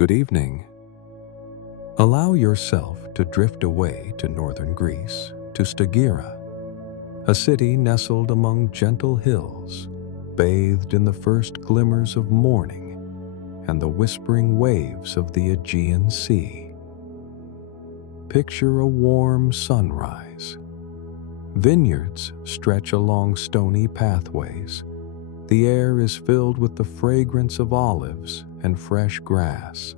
Good evening. Allow yourself to drift away to northern Greece, to Stagira, a city nestled among gentle hills, bathed in the first glimmers of morning and the whispering waves of the Aegean Sea. Picture a warm sunrise. Vineyards stretch along stony pathways. The air is filled with the fragrance of olives and fresh grass.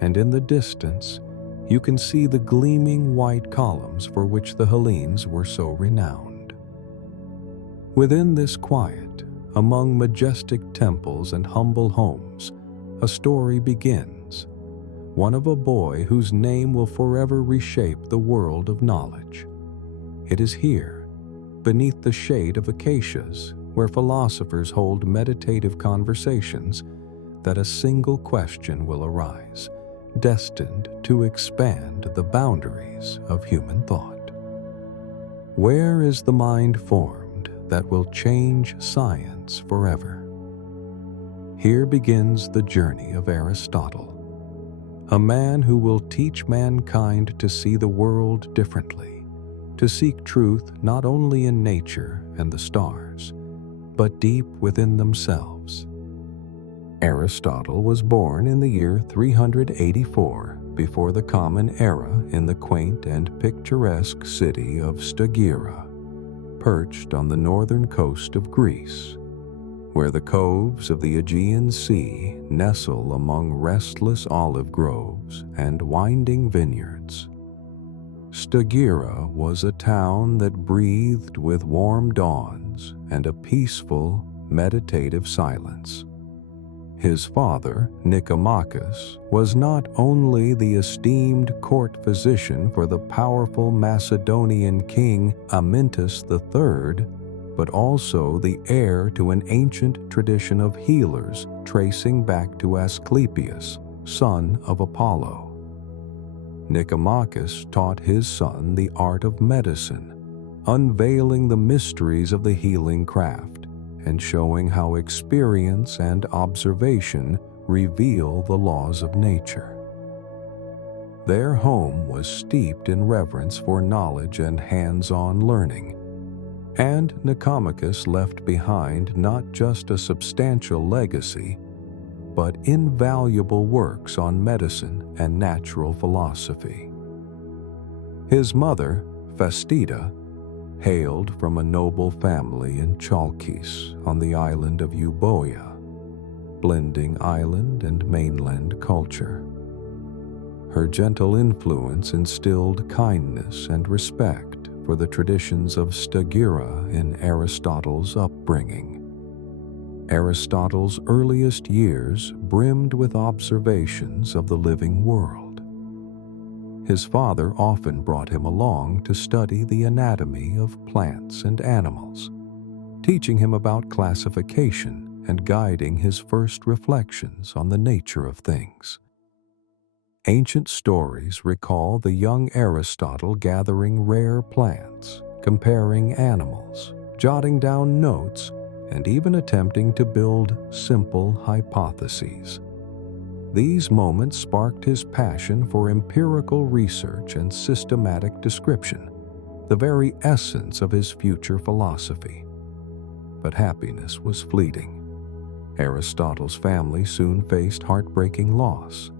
And in the distance, you can see the gleaming white columns for which the Hellenes were so renowned. Within this quiet, among majestic temples and humble homes, a story begins, one of a boy whose name will forever reshape the world of knowledge. It is here, beneath the shade of acacias, where philosophers hold meditative conversations, that a single question will arise, destined to expand the boundaries of human thought. Where is the mind formed that will change science forever? Here begins the journey of Aristotle, a man who will teach mankind to see the world differently, to seek truth not only in nature and the stars, but deep within themselves. Aristotle was born in the year 384 before the Common Era in the quaint and picturesque city of Stagira, perched on the northern coast of Greece, where the coves of the Aegean Sea nestle among restless olive groves and winding vineyards. Stagira was a town that breathed with warm dawns and a peaceful, meditative silence. His father, Nicomachus, was not only the esteemed court physician for the powerful Macedonian king Amyntas III, but also the heir to an ancient tradition of healers tracing back to Asclepius, son of Apollo. Nicomachus taught his son the art of medicine, unveiling the mysteries of the healing craft and showing how experience and observation reveal the laws of nature. Their home was steeped in reverence for knowledge and hands-on learning, and Nicomachus left behind not just a substantial legacy, but invaluable works on medicine and natural philosophy. His mother, Fastida, hailed from a noble family in Chalkis on the island of Euboea, blending island and mainland culture. Her gentle influence instilled kindness and respect for the traditions of Stagira in Aristotle's upbringing. Aristotle's earliest years brimmed with observations of the living world. His father often brought him along to study the anatomy of plants and animals, teaching him about classification and guiding his first reflections on the nature of things. Ancient stories recall the young Aristotle gathering rare plants, comparing animals, jotting down notes, and even attempting to build simple hypotheses. These moments sparked his passion for empirical research and systematic description, the very essence of his future philosophy. But happiness was fleeting. Aristotle's family soon faced heartbreaking loss.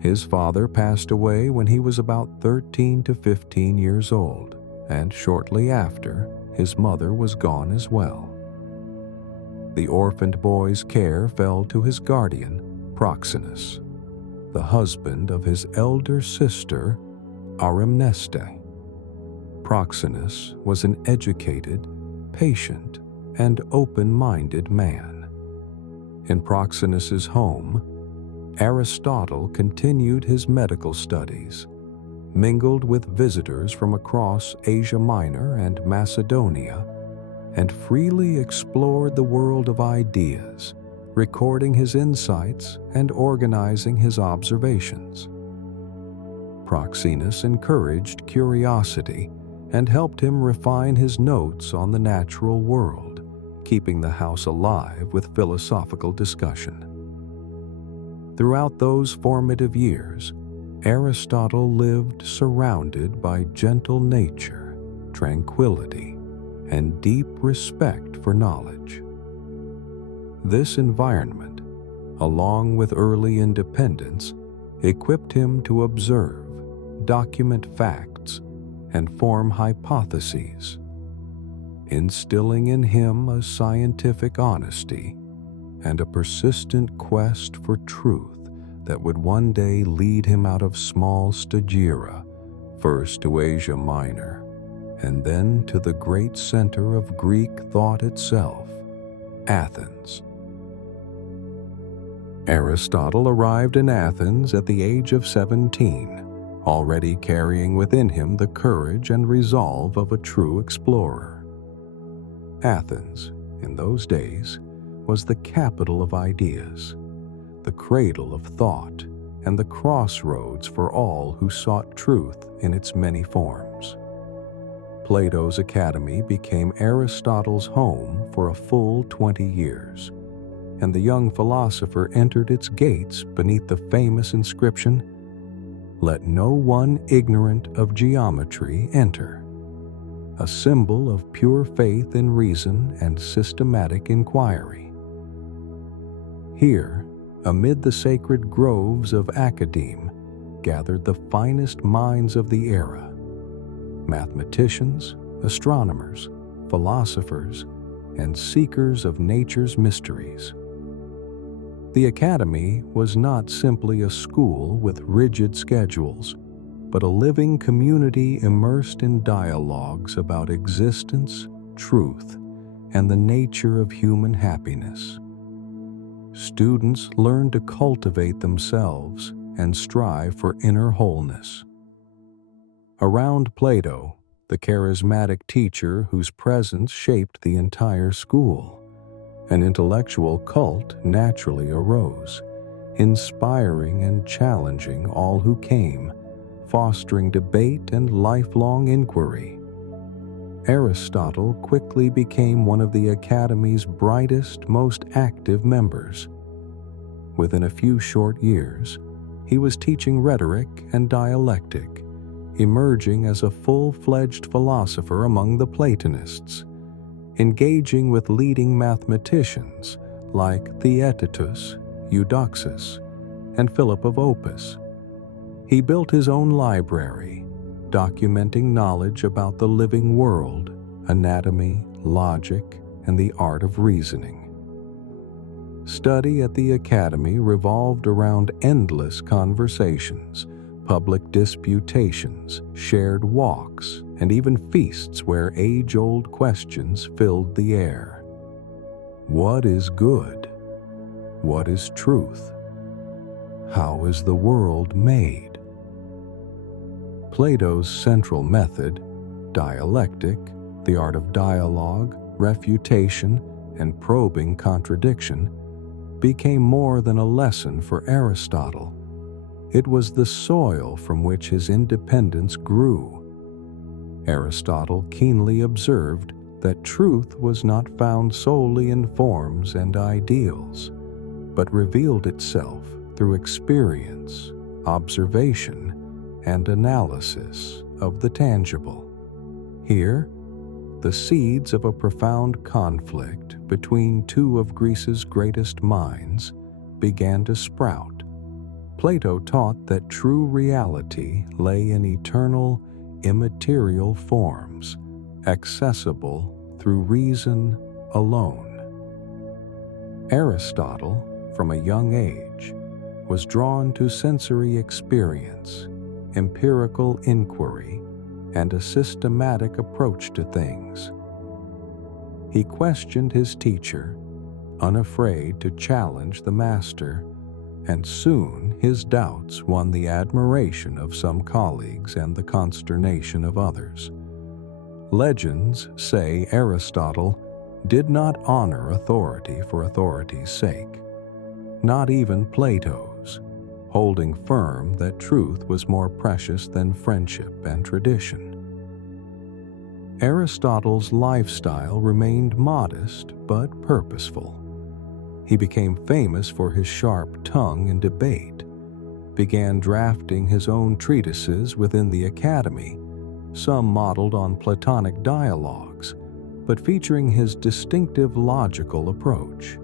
His father passed away when he was about 13 to 15 years old, and shortly after, his mother was gone as well. The orphaned boy's care fell to his guardian, Proxenus, the husband of his elder sister, Arymneste. Proxenus was an educated, patient, and open-minded man. In Proxenus's home, Aristotle continued his medical studies, mingled with visitors from across Asia Minor and Macedonia, and freely explored the world of ideas, recording his insights and organizing his observations. Proxenus encouraged curiosity and helped him refine his notes on the natural world, keeping the house alive with philosophical discussion. Throughout those formative years, Aristotle lived surrounded by gentle nature, tranquility, and deep respect for knowledge. This environment, along with early independence, equipped him to observe, document facts, and form hypotheses, instilling in him a scientific honesty and a persistent quest for truth that would one day lead him out of small Stagira, first to Asia Minor, and then to the great center of Greek thought itself, Athens. Aristotle arrived in Athens at the age of 17, already carrying within him the courage and resolve of a true explorer. Athens, in those days, was the capital of ideas, the cradle of thought, and the crossroads for all who sought truth in its many forms. Plato's academy became Aristotle's home for a full 20 years, and the young philosopher entered its gates beneath the famous inscription, "Let no one ignorant of geometry enter," a symbol of pure faith in reason and systematic inquiry. Here, amid the sacred groves of academe, gathered the finest minds of the era: mathematicians, astronomers, philosophers, and seekers of nature's mysteries. The academy was not simply a school with rigid schedules, but a living community immersed in dialogues about existence, truth, and the nature of human happiness. Students learn to cultivate themselves and strive for inner wholeness. Around Plato, the charismatic teacher whose presence shaped the entire school, an intellectual cult naturally arose, inspiring and challenging all who came, fostering debate and lifelong inquiry. Aristotle quickly became one of the Academy's brightest, most active members. Within a few short years, he was teaching rhetoric and dialectic, emerging as a full-fledged philosopher among the Platonists, engaging with leading mathematicians like Theaetetus, Eudoxus, and Philip of Opus. He built his own library, documenting knowledge about the living world, anatomy, logic, and the art of reasoning. Study at the Academy revolved around endless conversations, public disputations, shared walks, and even feasts where age-old questions filled the air. What is good? What is truth? How is the world made? Plato's central method, dialectic, the art of dialogue, refutation, and probing contradiction, became more than a lesson for Aristotle. It was the soil from which his independence grew. Aristotle keenly observed that truth was not found solely in forms and ideals, but revealed itself through experience, observation, and analysis of the tangible. Here, the seeds of a profound conflict between two of Greece's greatest minds began to sprout. Plato taught that true reality lay in eternal, immaterial forms, accessible through reason alone. Aristotle, from a young age, was drawn to sensory experience, empirical inquiry, and a systematic approach to things. He questioned his teacher, unafraid to challenge the master, and soon his doubts won the admiration of some colleagues and the consternation of others. Legends say Aristotle did not honor authority for authority's sake, not even Plato's, holding firm that truth was more precious than friendship and tradition. Aristotle's lifestyle remained modest but purposeful. He became famous for his sharp tongue in debate, began drafting his own treatises within the academy, some modeled on Platonic dialogues, but featuring his distinctive logical approach.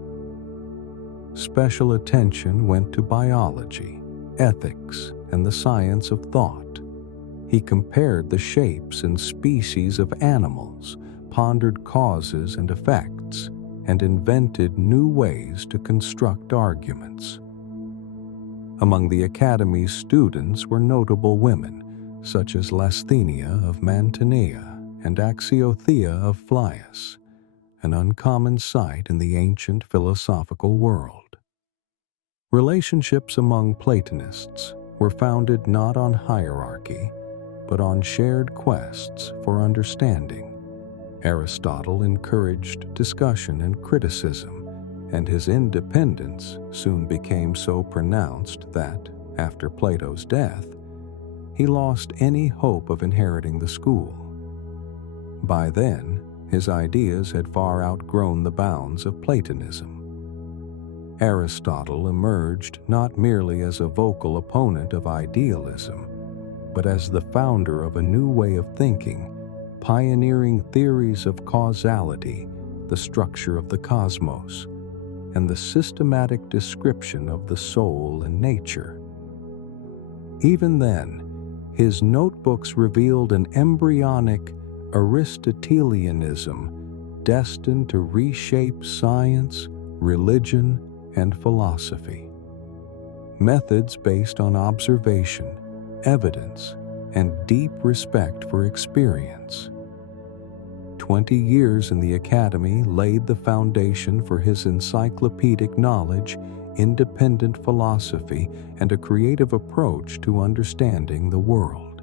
Special attention went to biology, ethics, and the science of thought. He compared the shapes and species of animals, pondered causes and effects, and invented new ways to construct arguments. Among the Academy's students were notable women, such as Lasthenia of Mantinea and Axiothea of Phlius, an uncommon sight in the ancient philosophical world. Relationships among Platonists were founded not on hierarchy, but on shared quests for understanding. Aristotle encouraged discussion and criticism, and his independence soon became so pronounced that, after Plato's death, he lost any hope of inheriting the school. By then, his ideas had far outgrown the bounds of Platonism. Aristotle emerged not merely as a vocal opponent of idealism, but as the founder of a new way of thinking, pioneering theories of causality, the structure of the cosmos, and the systematic description of the soul and nature. Even then, his notebooks revealed an embryonic Aristotelianism destined to reshape science, religion, and philosophy. Methods based on observation, evidence, and deep respect for experience. 20 years in the academy laid the foundation for his encyclopedic knowledge, independent philosophy, and a creative approach to understanding the world.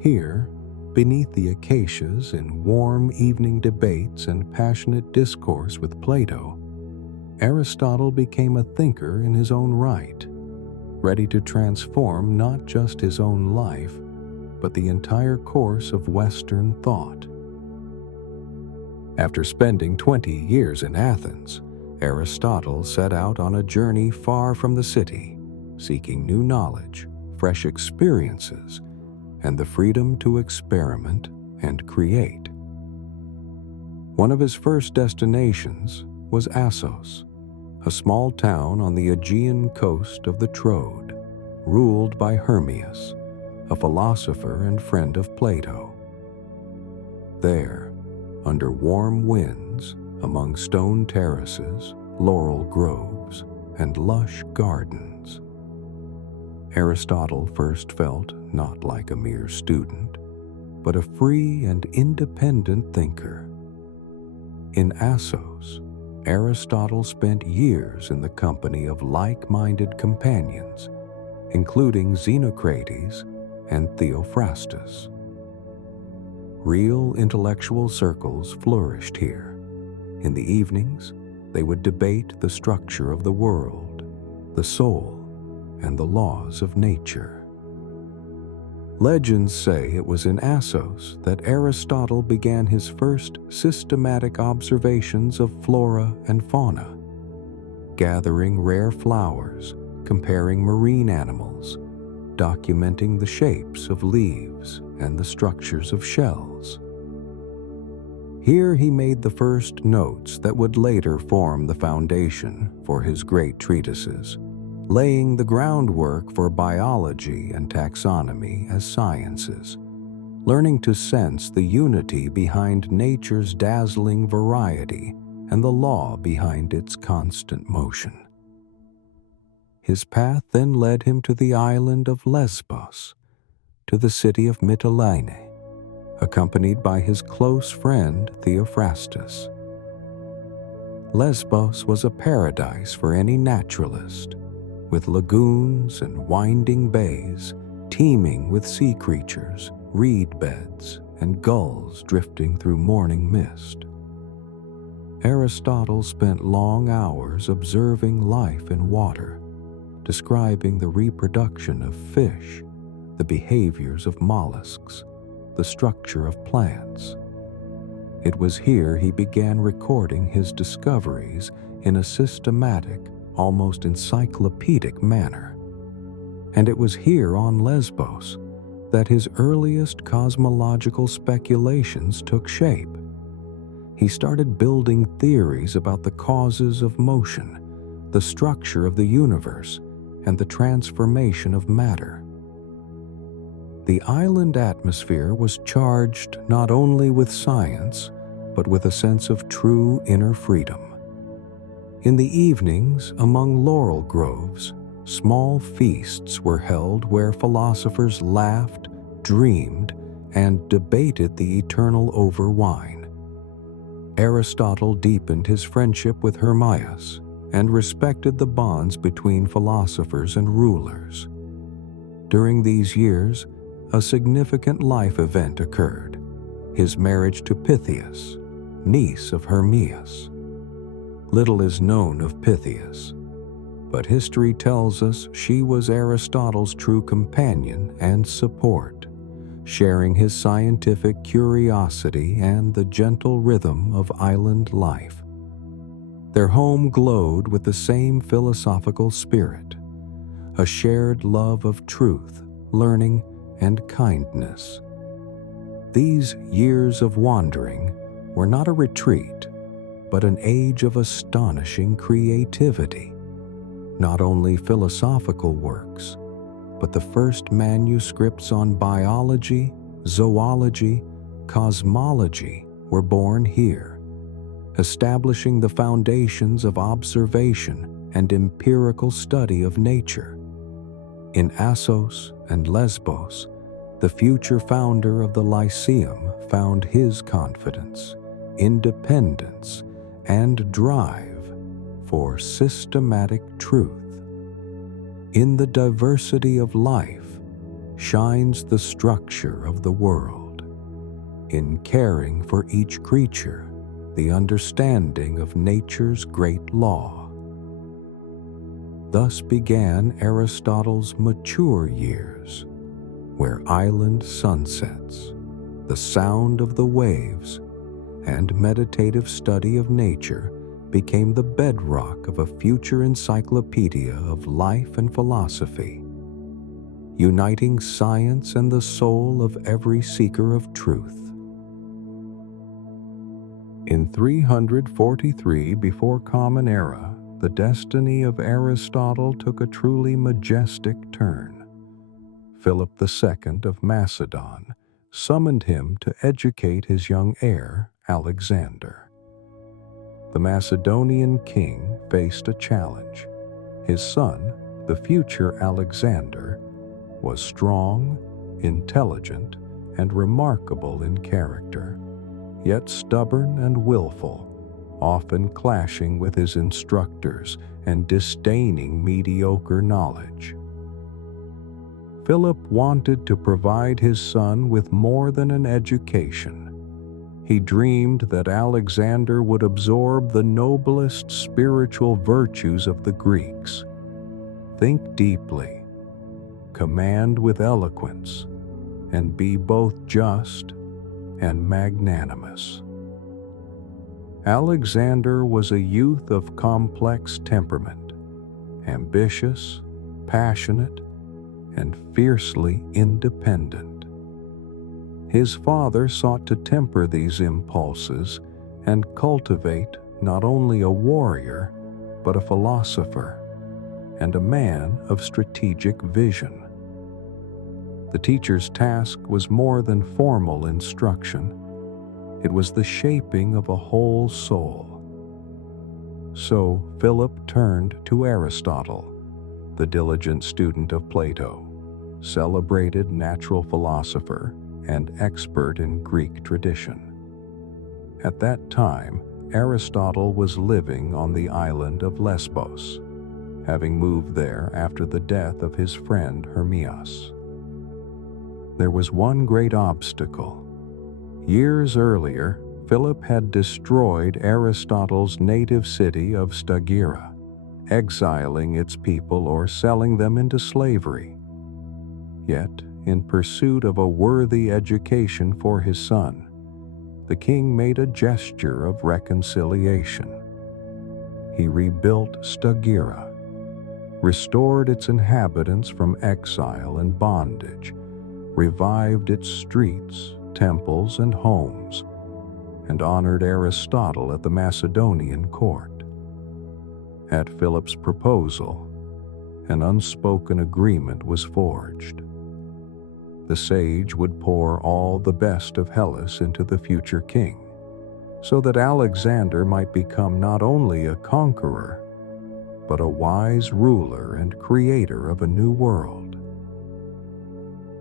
Here, beneath the acacias in warm evening debates and passionate discourse with Plato, Aristotle became a thinker in his own right, ready to transform not just his own life, but the entire course of Western thought. After spending 20 years in Athens, Aristotle set out on a journey far from the city, seeking new knowledge, fresh experiences, and the freedom to experiment and create. One of his first destinations was Assos, a small town on the Aegean coast of the Troad, ruled by Hermias, a philosopher and friend of Plato. There, under warm winds, among stone terraces, laurel groves, and lush gardens, Aristotle first felt not like a mere student, but a free and independent thinker. In Assos, Aristotle spent years in the company of like-minded companions, including Xenocrates and Theophrastus. Real intellectual circles flourished here. In the evenings, they would debate the structure of the world, the soul, and the laws of nature. Legends say it was in Assos that Aristotle began his first systematic observations of flora and fauna, gathering rare flowers, comparing marine animals, documenting the shapes of leaves and the structures of shells. Here he made the first notes that would later form the foundation for his great treatises, laying the groundwork for biology and taxonomy as sciences, learning to sense the unity behind nature's dazzling variety and the law behind its constant motion. His path then led him to the island of Lesbos, to the city of Mytilene, accompanied by his close friend Theophrastus. Lesbos was a paradise for any naturalist, with lagoons and winding bays teeming with sea creatures, reed beds, and gulls drifting through morning mist. Aristotle spent long hours observing life in water, describing the reproduction of fish, the behaviors of mollusks, the structure of plants. It was here he began recording his discoveries in a systematic, almost encyclopedic manner. And it was here on Lesbos that his earliest cosmological speculations took shape. He started building theories about the causes of motion, the structure of the universe, and the transformation of matter. The island atmosphere was charged not only with science, but with a sense of true inner freedom. In the evenings, among laurel groves, small feasts were held where philosophers laughed, dreamed, and debated the eternal over wine. Aristotle deepened his friendship with Hermias and respected the bonds between philosophers and rulers. During these years, a significant life event occurred: his marriage to Pythias, niece of Hermias. Little is known of Pythias, but history tells us she was Aristotle's true companion and support, sharing his scientific curiosity and the gentle rhythm of island life. Their home glowed with the same philosophical spirit, a shared love of truth, learning, and kindness. These years of wandering were not a retreat, but an age of astonishing creativity. Not only philosophical works, but the first manuscripts on biology, zoology, cosmology were born here, establishing the foundations of observation and empirical study of nature. In Assos and Lesbos, the future founder of the Lyceum found his confidence, independence, and drive for systematic truth. In the diversity of life shines the structure of the world. In caring for each creature, the understanding of nature's great law. Thus began Aristotle's mature years, where island sunsets, the sound of the waves, and meditative study of nature became the bedrock of a future encyclopedia of life and philosophy, uniting science and the soul of every seeker of truth. In 343 before Common Era, the destiny of Aristotle took a truly majestic turn. Philip II of Macedon summoned him to educate his young heir, Alexander. The Macedonian king faced a challenge. His son, the future Alexander, was strong, intelligent, and remarkable in character, yet stubborn and willful, often clashing with his instructors and disdaining mediocre knowledge. Philip wanted to provide his son with more than an education. He dreamed that Alexander would absorb the noblest spiritual virtues of the Greeks, think deeply, command with eloquence, and be both just and magnanimous. Alexander was a youth of complex temperament, ambitious, passionate, and fiercely independent. His father sought to temper these impulses and cultivate not only a warrior, but a philosopher and a man of strategic vision. The teacher's task was more than formal instruction. It was the shaping of a whole soul. So Philip turned to Aristotle, the diligent student of Plato, celebrated natural philosopher and expert in Greek tradition. At that time, Aristotle was living on the island of Lesbos, having moved there after the death of his friend Hermias. There was one great obstacle. Years earlier, Philip had destroyed Aristotle's native city of Stagira, exiling its people or selling them into slavery. Yet, in pursuit of a worthy education for his son, the king made a gesture of reconciliation. He rebuilt Stagira, restored its inhabitants from exile and bondage, revived its streets, temples, and homes, and honored Aristotle at the Macedonian court. At Philip's proposal, an unspoken agreement was forged. The sage would pour all the best of Hellas into the future king, so that Alexander might become not only a conqueror, but a wise ruler and creator of a new world.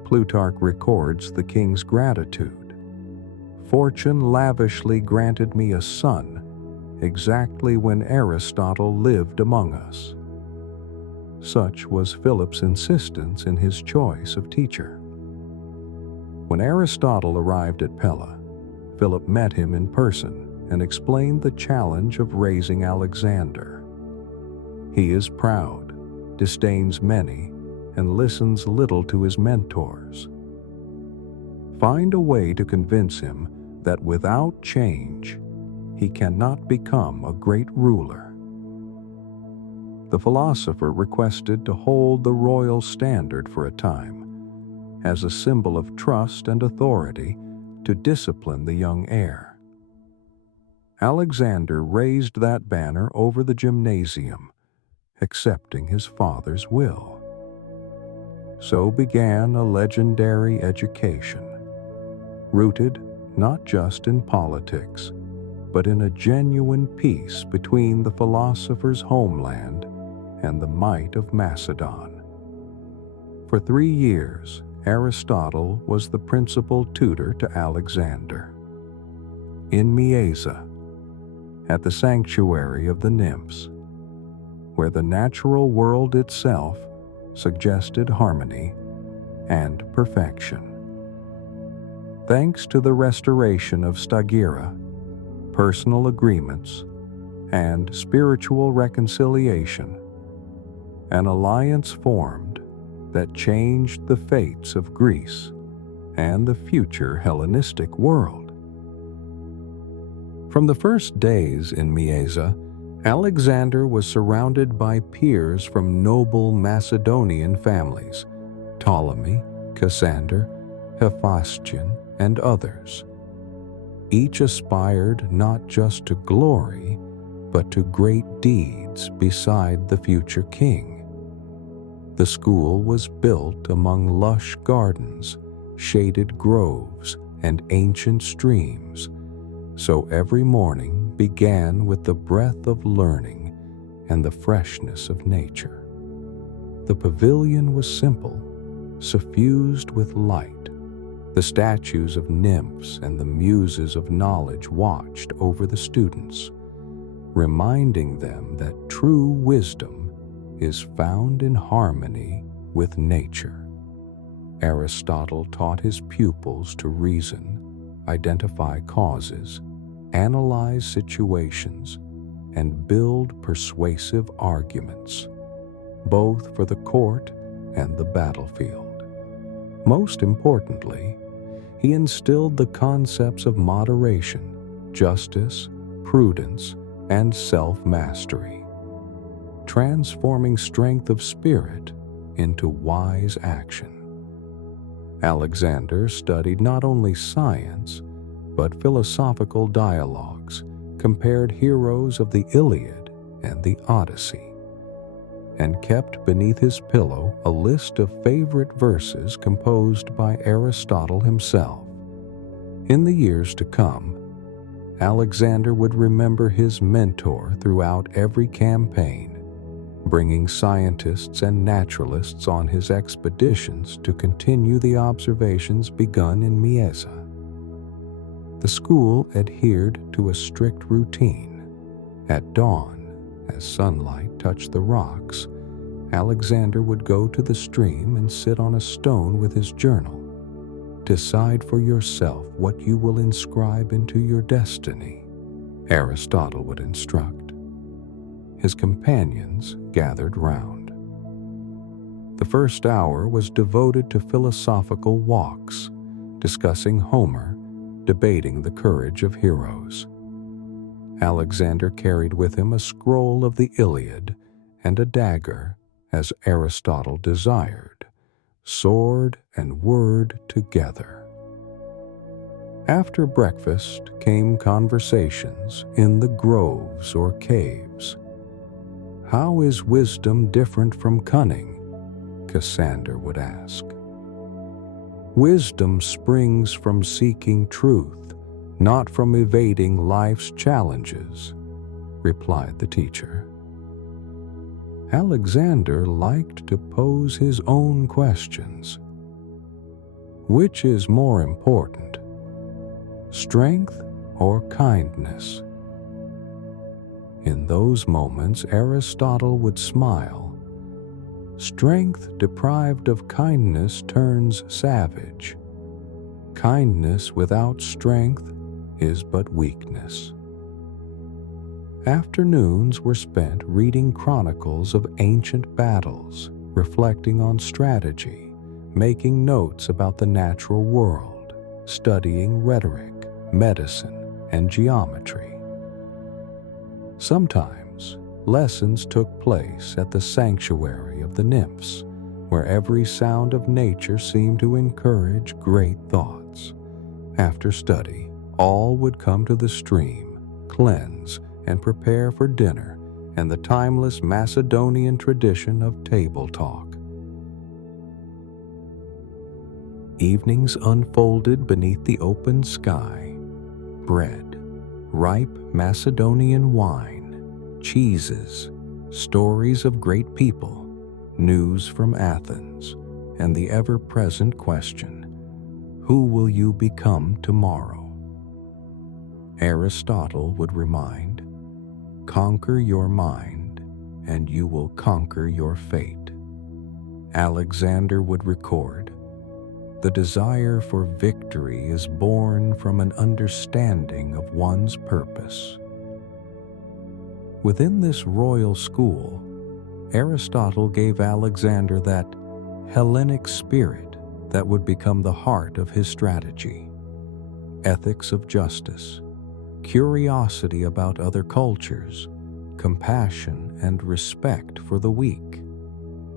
Plutarch records the king's gratitude. "Fortune lavishly granted me a son, exactly when Aristotle lived among us." Such was Philip's insistence in his choice of teacher. When Aristotle arrived at Pella, Philip met him in person and explained the challenge of raising Alexander. He is proud, disdains many, and listens little to his mentors. Find a way to convince him that without change, he cannot become a great ruler. The philosopher requested to hold the royal standard for a time, as a symbol of trust and authority to discipline the young heir. Alexander raised that banner over the gymnasium, accepting his father's will. So began a legendary education, rooted not just in politics, but in a genuine peace between the philosopher's homeland and the might of Macedon. For 3 years, Aristotle was the principal tutor to Alexander. In Mieza, at the sanctuary of the nymphs, where the natural world itself suggested harmony and perfection. Thanks to the restoration of Stagira, personal agreements, and spiritual reconciliation, an alliance formed that changed the fates of Greece and the future Hellenistic world. From the first days in Mieza, Alexander was surrounded by peers from noble Macedonian families, Ptolemy, Cassander, Hephaestion, and others. Each aspired not just to glory, but to great deeds beside the future king. The school was built among lush gardens, shaded groves, and ancient streams, so every morning began with the breath of learning and the freshness of nature. The pavilion was simple, suffused with light. The statues of nymphs and the muses of knowledge watched over the students, reminding them that true wisdom is found in harmony with nature. Aristotle taught his pupils to reason, identify causes, analyze situations, and build persuasive arguments, both for the court and the battlefield. Most importantly, he instilled the concepts of moderation, justice, prudence, and self-mastery, transforming strength of spirit into wise action. Alexander studied not only science, but philosophical dialogues, compared heroes of the Iliad and the Odyssey, and kept beneath his pillow a list of favorite verses composed by Aristotle himself. In the years to come, Alexander would remember his mentor throughout every campaign, bringing scientists and naturalists on his expeditions to continue the observations begun in Mieza. The school adhered to a strict routine. At dawn, as sunlight touched the rocks, Alexander would go to the stream and sit on a stone with his journal. Decide for yourself what you will inscribe into your destiny, Aristotle would instruct. His companions gathered round. The first hour was devoted to philosophical walks, discussing Homer, debating the courage of heroes. Alexander carried with him a scroll of the Iliad and a dagger, as Aristotle desired, sword and word together. After breakfast came conversations in the groves or caves. "How is wisdom different from cunning?" Cassander would ask. "Wisdom springs from seeking truth, not from evading life's challenges," replied the teacher. Alexander liked to pose his own questions. Which is more important, strength or kindness? In those moments, Aristotle would smile. Strength deprived of kindness turns savage. Kindness without strength is but weakness. Afternoons were spent reading chronicles of ancient battles, reflecting on strategy, making notes about the natural world, studying rhetoric, medicine, and geometry. Sometimes, lessons took place at the sanctuary of the nymphs, where every sound of nature seemed to encourage great thoughts. After study, all would come to the stream, cleanse, and prepare for dinner and the timeless Macedonian tradition of table talk. Evenings unfolded beneath the open sky. Bread, ripe Macedonian wine, cheeses, stories of great people, news from Athens, and the ever-present question, who will you become tomorrow? Aristotle would remind, conquer your mind, and you will conquer your fate. Alexander would record, the desire for victory is born from an understanding of one's purpose. Within this royal school, Aristotle gave Alexander that Hellenic spirit that would become the heart of his strategy. Ethics of justice, curiosity about other cultures, compassion and respect for the weak,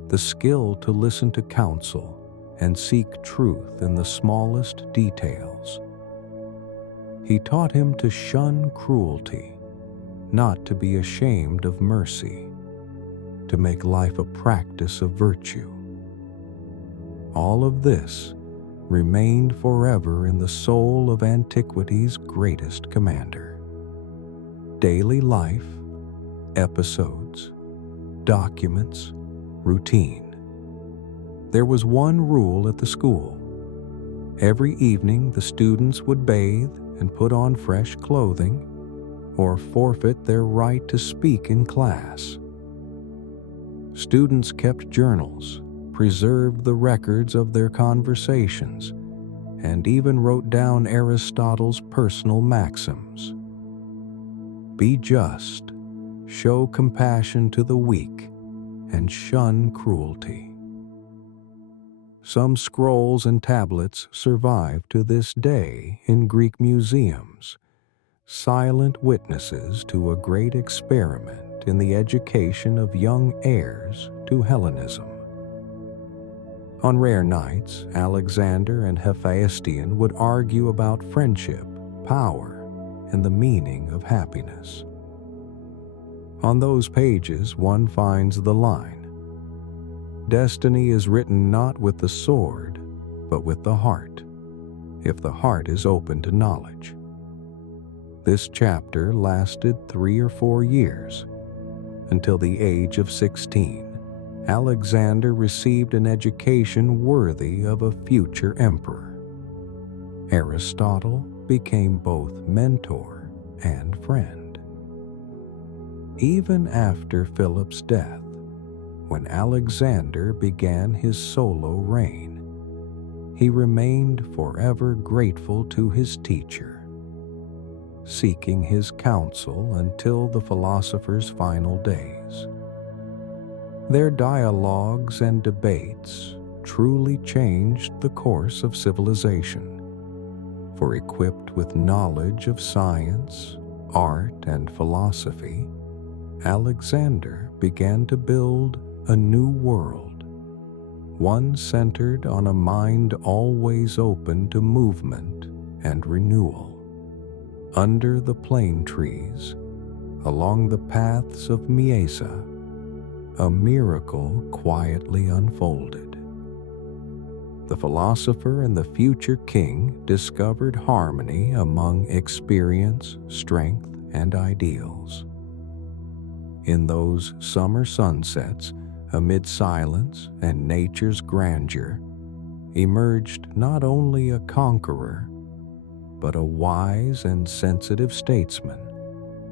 the skill to listen to counsel and seek truth in the smallest details. He taught him to shun cruelty, not to be ashamed of mercy, to make life a practice of virtue. All of this remained forever in the soul of antiquity's greatest commander. Daily life, episodes, documents, routine. There was one rule at the school. Every evening the students would bathe and put on fresh clothing, or forfeit their right to speak in class. Students kept journals, preserved the records of their conversations, and even wrote down Aristotle's personal maxims. Be just, show compassion to the weak, and shun cruelty. Some scrolls and tablets survive to this day in Greek museums, silent witnesses to a great experiment in the education of young heirs to Hellenism. On rare nights, Alexander and Hephaestion would argue about friendship, power, and the meaning of happiness. On those pages, one finds the line, destiny is written not with the sword, but with the heart, if the heart is open to knowledge. This chapter lasted 3 or 4 years. Until the age of 16, Alexander received an education worthy of a future emperor. Aristotle became both mentor and friend. Even after Philip's death, when Alexander began his solo reign, he remained forever grateful to his teacher, seeking his counsel until the philosopher's final days. Their dialogues and debates truly changed the course of civilization. for equipped with knowledge of science, art, and philosophy, Alexander began to build a new world, one centered on a mind always open to movement and renewal. Under the plane trees, along the paths of Miesa, a miracle quietly unfolded. The philosopher and the future king discovered harmony among experience, strength, and ideals. In those summer sunsets, amid silence and nature's grandeur, emerged not only a conqueror, but a wise and sensitive statesman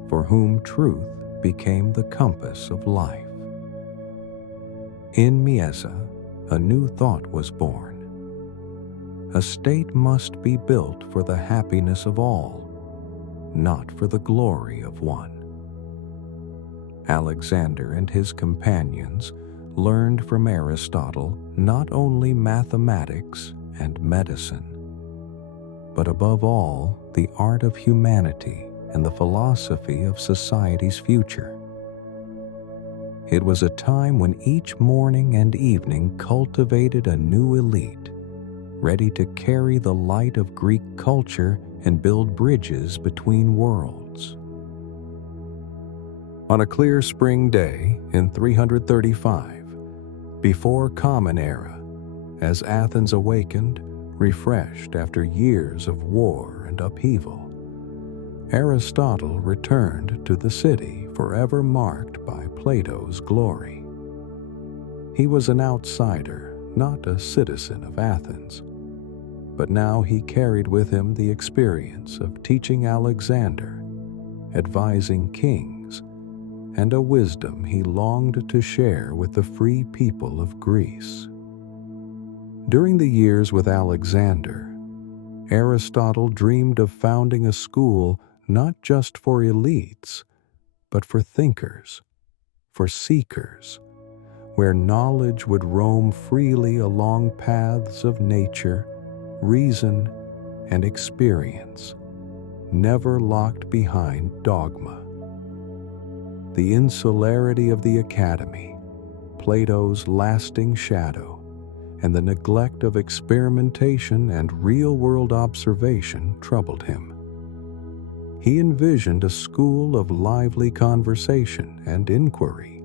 for whom truth became the compass of life. In Miesa, a new thought was born. A state must be built for the happiness of all, not for the glory of one. Alexander and his companions learned from Aristotle not only mathematics and medicine, but above all, the art of humanity and the philosophy of society's future. It was a time when each morning and evening cultivated a new elite, ready to carry the light of Greek culture and build bridges between worlds. On a clear spring day in 335, before Common Era, as Athens awakened, refreshed after years of war and upheaval, Aristotle returned to the city forever marked by Plato's glory. He was an outsider, not a citizen of Athens, but now he carried with him the experience of teaching Alexander, advising kings, and a wisdom he longed to share with the free people of Greece. During the years with Alexander, Aristotle dreamed of founding a school not just for elites, but for thinkers, for seekers, where knowledge would roam freely along paths of nature, reason, and experience, never locked behind dogma. The insularity of the academy, Plato's lasting shadow, and the neglect of experimentation and real-world observation troubled him. He envisioned a school of lively conversation and inquiry,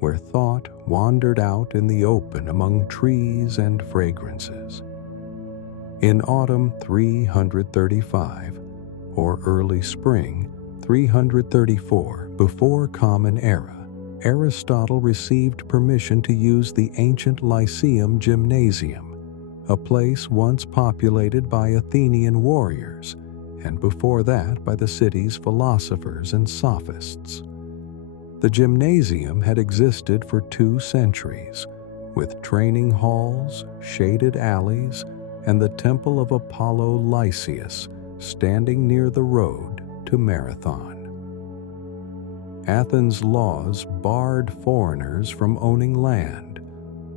where thought wandered out in the open among trees and fragrances. In autumn 335, or early spring 334 before Common Era, Aristotle received permission to use the ancient Lyceum Gymnasium, a place once populated by Athenian warriors, and before that by the city's philosophers and sophists. The gymnasium had existed for 2 centuries, with training halls, shaded alleys, and the temple of Apollo Lysias standing near the road to Marathon. Athens' laws barred foreigners from owning land,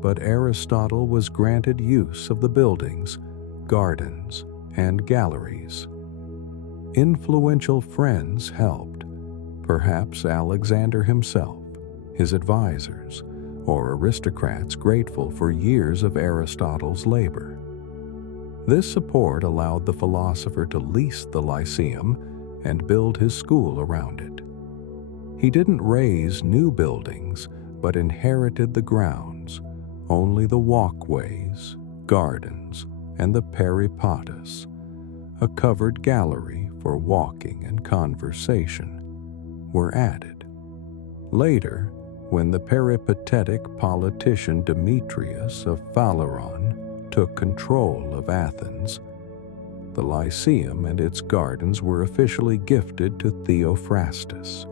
but Aristotle was granted use of the buildings, gardens, and galleries. Influential friends helped, perhaps Alexander himself, his advisors, or aristocrats grateful for years of Aristotle's labor. This support allowed the philosopher to lease the Lyceum and build his school around it. He didn't raise new buildings, but inherited the grounds, only the walkways, gardens, and the peripatus, a covered gallery for walking and conversation, were added. Later, when the peripatetic politician Demetrius of Phaleron took control of Athens, the Lyceum and its gardens were officially gifted to Theophrastus,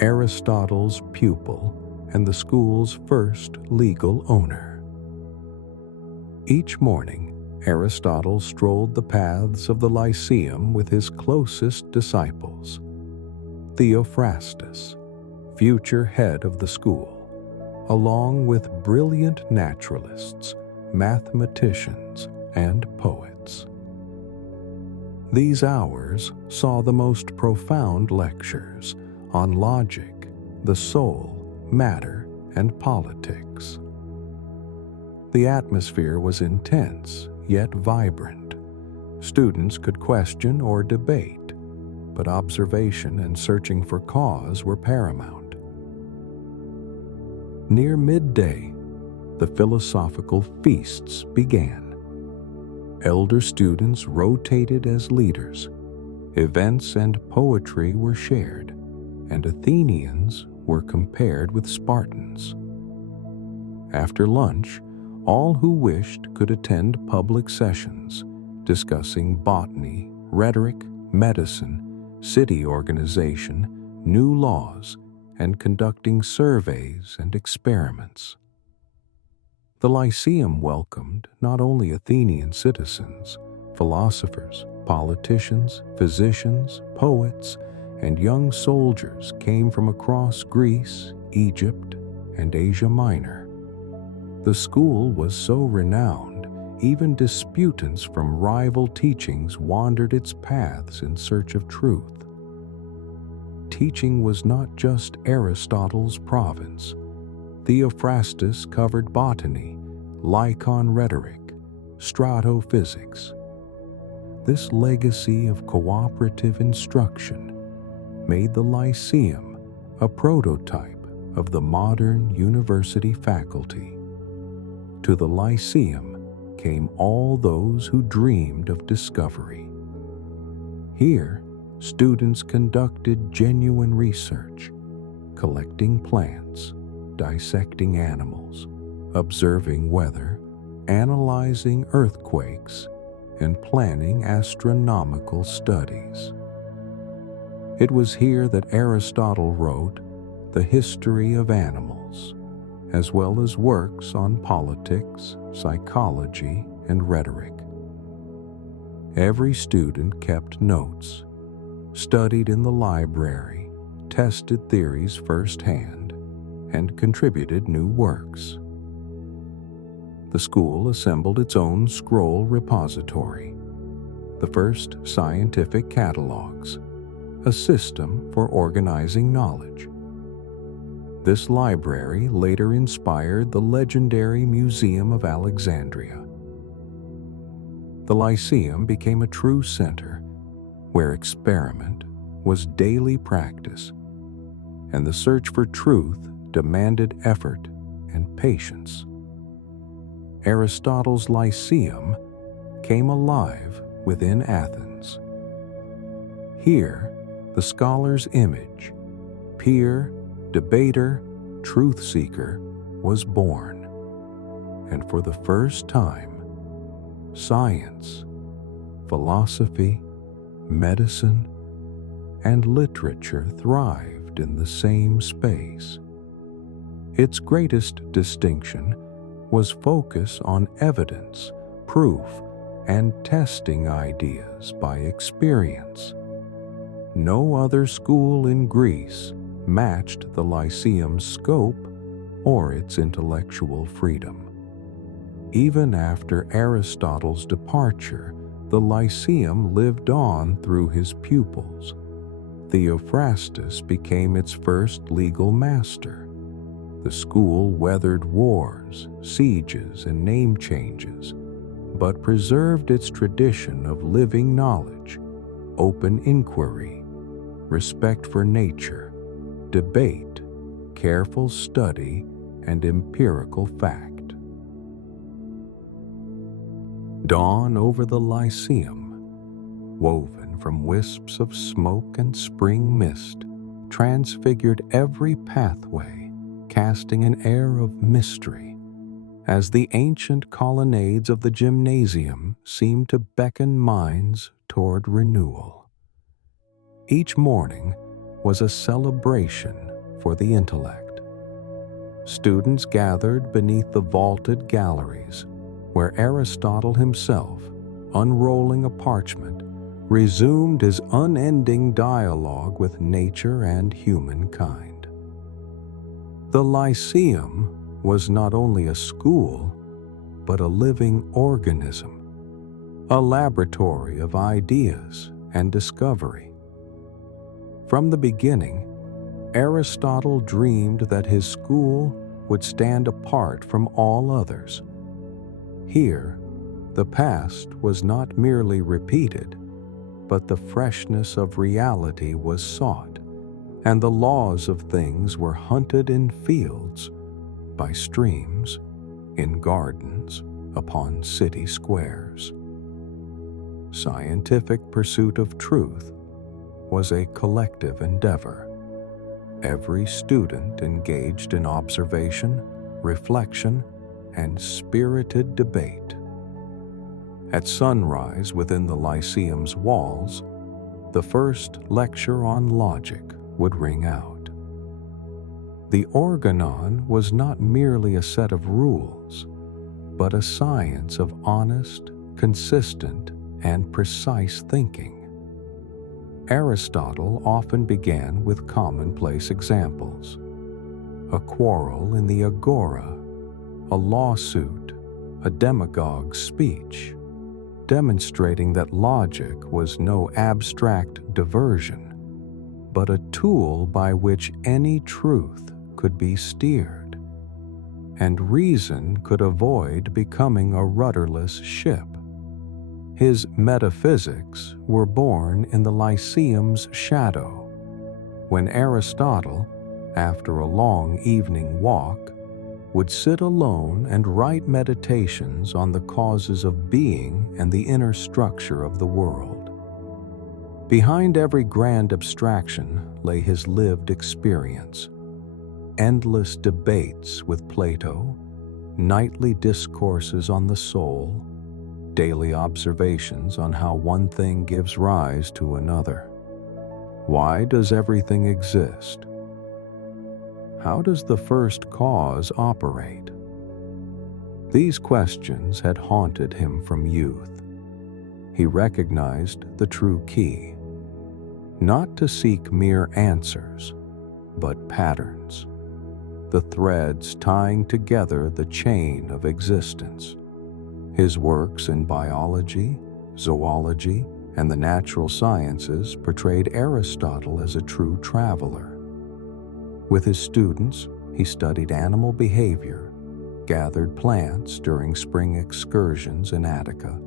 Aristotle's pupil and the school's first legal owner. Each morning, Aristotle strolled the paths of the Lyceum with his closest disciples. Theophrastus, future head of the school, along with brilliant naturalists, mathematicians, and poets. These hours saw the most profound lectures on logic, the soul, matter, and politics. The atmosphere was intense, yet vibrant. Students could question or debate, but observation and searching for cause were paramount. Near midday, the philosophical feasts began. Elder students rotated as leaders, events and poetry were shared, and Athenians were compared with Spartans. After lunch, all who wished could attend public sessions discussing botany, rhetoric, medicine, city organization, new laws, and conducting surveys and experiments. The Lyceum welcomed not only Athenian citizens, philosophers, politicians, physicians, poets, and young soldiers came from across Greece, Egypt, and Asia Minor. The school was so renowned, even disputants from rival teachings wandered its paths in search of truth. Teaching was not just Aristotle's province. Theophrastus covered botany, Lycon rhetoric, stratophysics. This legacy of cooperative instruction made the Lyceum a prototype of the modern university faculty. To the Lyceum came all those who dreamed of discovery. Here, students conducted genuine research, collecting plants, dissecting animals, observing weather, analyzing earthquakes, and planning astronomical studies. It was here that Aristotle wrote The History of Animals, as well as works on politics, psychology, and rhetoric. Every student kept notes, studied in the library, tested theories firsthand, and contributed new works. The school assembled its own scroll repository, the first scientific catalogs, a system for organizing knowledge. This library later inspired the legendary Museum of Alexandria. The Lyceum became a true center where experiment was daily practice, and the search for truth demanded effort and patience. Aristotle's Lyceum came alive within Athens. Here, the scholar's image, peer, debater, truth seeker, was born. And for the first time, science, philosophy, medicine, and literature thrived in the same space. Its greatest distinction was focus on evidence, proof, and testing ideas by experience. No other school in Greece matched the Lyceum's scope or its intellectual freedom. Even after Aristotle's departure, the Lyceum lived on through his pupils. Theophrastus became its first legal master. The school weathered wars, sieges, and name changes, but preserved its tradition of living knowledge, open inquiry, respect for nature, debate, careful study, and empirical fact. Dawn over the Lyceum, woven from wisps of smoke and spring mist, transfigured every pathway, casting an air of mystery, as the ancient colonnades of the gymnasium seemed to beckon minds toward renewal. Each morning was a celebration for the intellect. Students gathered beneath the vaulted galleries, where Aristotle himself, unrolling a parchment, resumed his unending dialogue with nature and humankind. The Lyceum was not only a school, but a living organism, a laboratory of ideas and discovery. From the beginning, Aristotle dreamed that his school would stand apart from all others. Here, the past was not merely repeated, but the freshness of reality was sought, and the laws of things were hunted in fields, by streams, in gardens, upon city squares. Scientific pursuit of truth was a collective endeavor. Every student engaged in observation, reflection, and spirited debate. At sunrise within the Lyceum's walls, the first lecture on logic would ring out. The organon was not merely a set of rules, but a science of honest, consistent, and precise thinking. Aristotle often began with commonplace examples: a quarrel in the agora, a lawsuit, a demagogue's speech, demonstrating that logic was no abstract diversion, but a tool by which any truth could be steered, and reason could avoid becoming a rudderless ship. His metaphysics were born in the Lyceum's shadow, when Aristotle, after a long evening walk, would sit alone and write meditations on the causes of being and the inner structure of the world. Behind every grand abstraction lay his lived experience: endless debates with Plato, nightly discourses on the soul, daily observations on how one thing gives rise to another. Why does everything exist? How does the first cause operate? These questions had haunted him from youth. He recognized the true key: not to seek mere answers, but patterns, the threads tying together the chain of existence. His works in biology, zoology, and the natural sciences portrayed Aristotle as a true traveler. With his students, he studied animal behavior, gathered plants during spring excursions in Attica,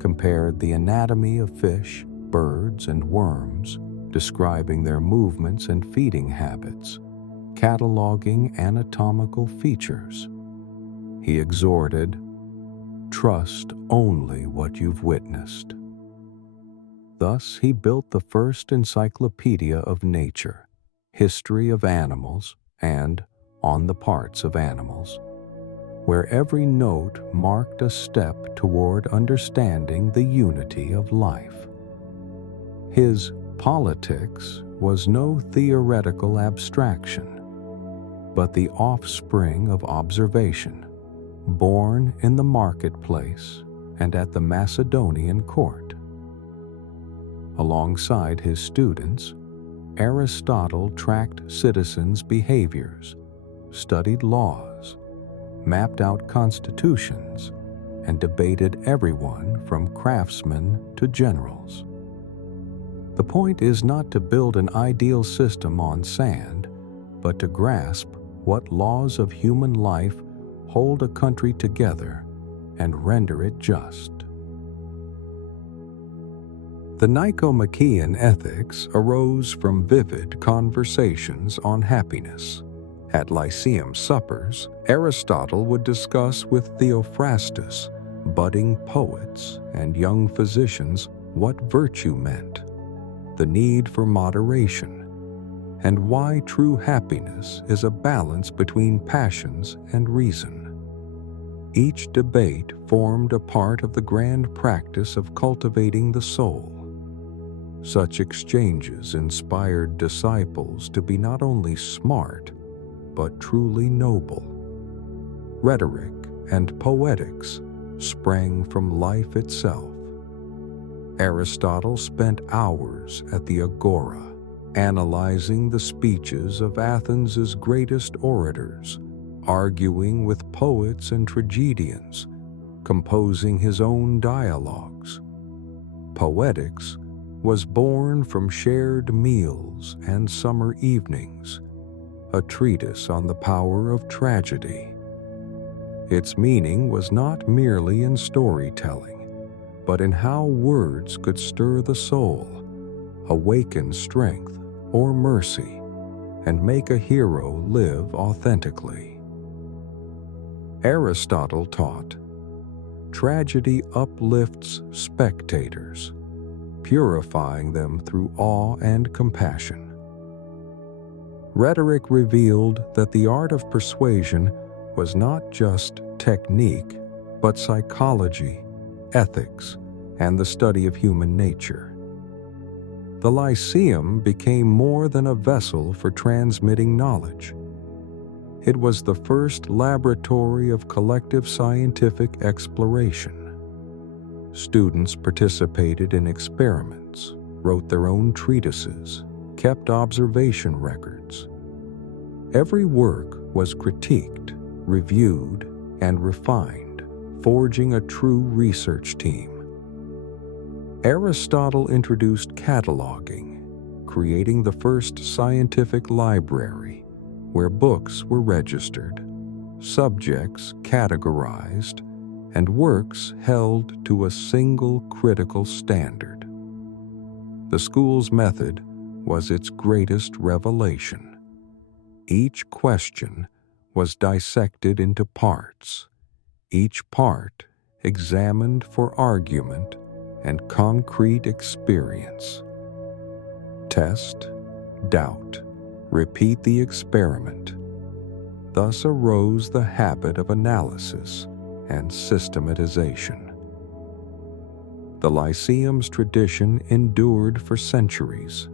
compared the anatomy of fish, birds, and worms, describing their movements and feeding habits, cataloging anatomical features. He exhorted, "Trust only what you've witnessed." Thus he built the first encyclopedia of nature, history of animals, and on the parts of animals, where every note marked a step toward understanding the unity of life. His politics was no theoretical abstraction, but the offspring of observation, born in the marketplace and at the Macedonian court. Alongside his students, Aristotle tracked citizens' behaviors, studied laws, mapped out constitutions, and debated everyone from craftsmen to generals. The point is not to build an ideal system on sand, but to grasp what laws of human life hold a country together and render it just. The Nicomachean ethics arose from vivid conversations on happiness. At Lyceum suppers, Aristotle would discuss with Theophrastus, budding poets and young physicians, what virtue meant, the need for moderation, and why true happiness is a balance between passions and reason. Each debate formed a part of the grand practice of cultivating the soul. Such exchanges inspired disciples to be not only smart, but truly noble. Rhetoric and poetics sprang from life itself. Aristotle spent hours at the agora, analyzing the speeches of Athens's greatest orators, arguing with poets and tragedians, composing his own dialogues. Poetics was born from shared meals and summer evenings, a treatise on the power of tragedy. Its meaning was not merely in storytelling, but in how words could stir the soul, awaken strength or mercy, and make a hero live authentically. Aristotle taught, tragedy uplifts spectators, purifying them through awe and compassion. Rhetoric revealed that the art of persuasion was not just technique, but psychology, ethics, and the study of human nature. The Lyceum became more than a vessel for transmitting knowledge. It was the first laboratory of collective scientific exploration. Students participated in experiments, wrote their own treatises, kept observation records. Every work was critiqued, reviewed, and refined, forging a true research team. Aristotle introduced cataloging, creating the first scientific library where books were registered, subjects categorized, and works held to a single critical standard. The school's method was its greatest revelation. Each question was dissected into parts, each part examined for argument and concrete experience. Test, doubt, repeat the experiment. Thus arose the habit of analysis and systematization. The Lyceum's tradition endured for centuries,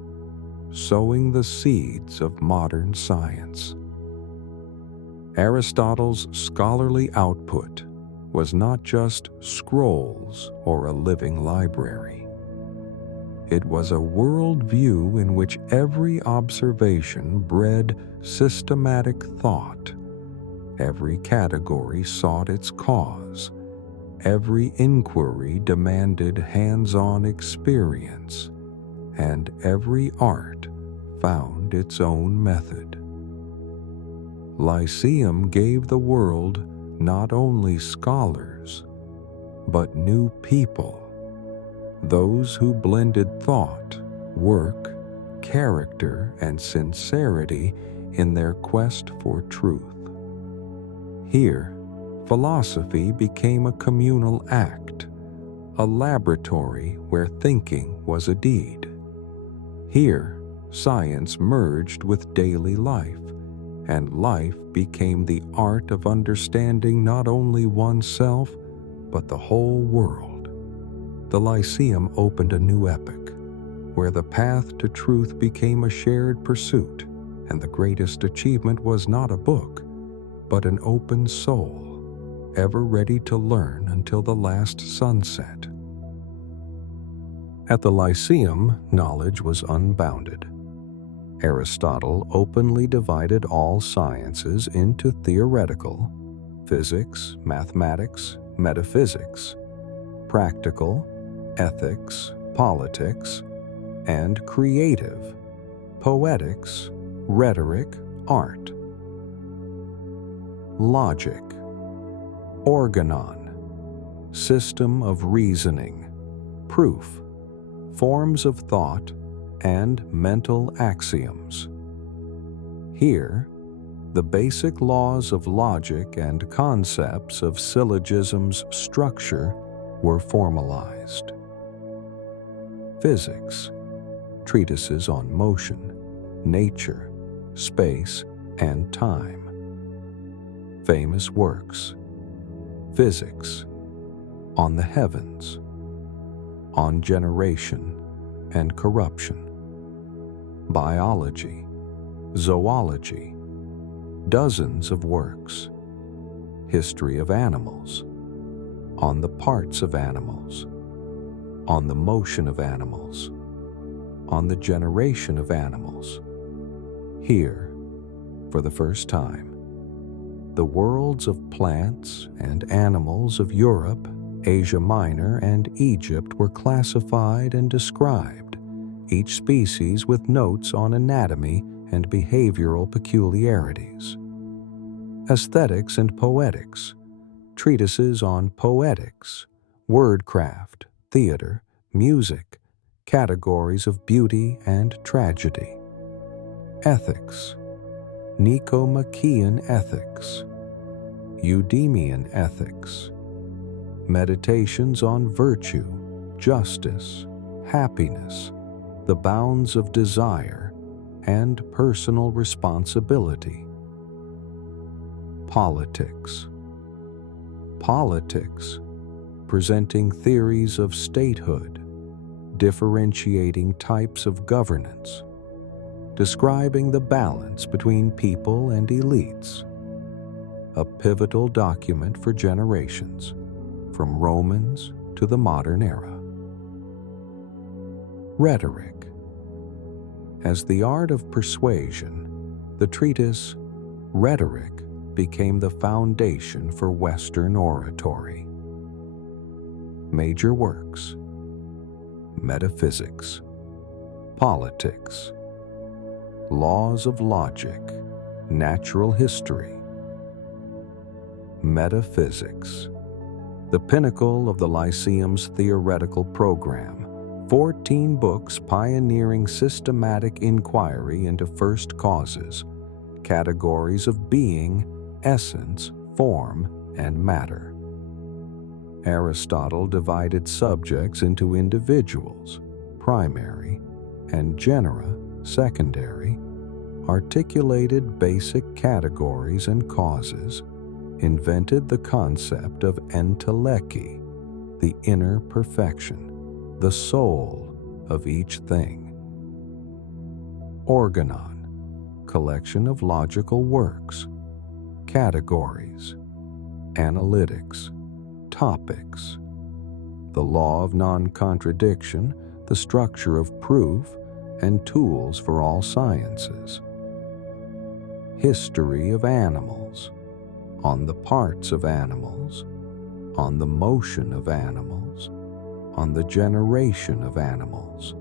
sowing the seeds of modern science. Aristotle's scholarly output was not just scrolls or a living library. It was a worldview in which every observation bred systematic thought. Every category sought its cause. Every inquiry demanded hands-on experience. And every art found its own method. Lyceum gave the world not only scholars, but new people, those who blended thought, work, character, and sincerity in their quest for truth. Here, philosophy became a communal act, a laboratory where thinking was a deed. Here, science merged with daily life, and life became the art of understanding not only oneself, but the whole world. The Lyceum opened a new epoch, where the path to truth became a shared pursuit, and the greatest achievement was not a book, but an open soul, ever ready to learn until the last sunset. At the Lyceum, knowledge was unbounded. Aristotle openly divided all sciences into theoretical, physics, mathematics, metaphysics, practical, ethics, politics, and creative, poetics, rhetoric, art. Logic, organon, system of reasoning, proof, forms of thought, and mental axioms. Here, the basic laws of logic and concepts of syllogism's structure were formalized. Physics, treatises on motion, nature, space, and time. Famous works: physics, on the heavens, on generation and corruption. Biology, zoology, dozens of works. History of animals, on the parts of animals, on the motion of animals, on the generation of animals. Here, for the first time, The worlds of plants and animals of Europe, Asia Minor, and Egypt were classified and described, each species with notes on anatomy and behavioral peculiarities. Aesthetics and poetics, treatises on poetics, wordcraft, theater, music, categories of beauty and tragedy. Ethics, Nicomachean ethics, Eudemian ethics, meditations on virtue, justice, happiness, the bounds of desire, and personal responsibility. Politics. Politics, presenting theories of statehood, differentiating types of governance, describing the balance between people and elites. A pivotal document for generations, from Romans to the modern era. Rhetoric. As the art of persuasion, the treatise Rhetoric became the foundation for Western oratory. Major works: Metaphysics, Politics, Laws of Logic, Natural History. Metaphysics, the pinnacle of the Lyceum's theoretical program, 14 books pioneering systematic inquiry into first causes, categories of being, essence, form, and matter. Aristotle divided subjects into individuals, primary, and genera, secondary, articulated basic categories and causes, invented the concept of enteleki, the inner perfection, the soul of each thing. Organon, collection of logical works, categories, analytics, topics, the law of non-contradiction, the structure of proof, and tools for all sciences. History of animals, on the parts of animals, on the motion of animals, on the generation of animals.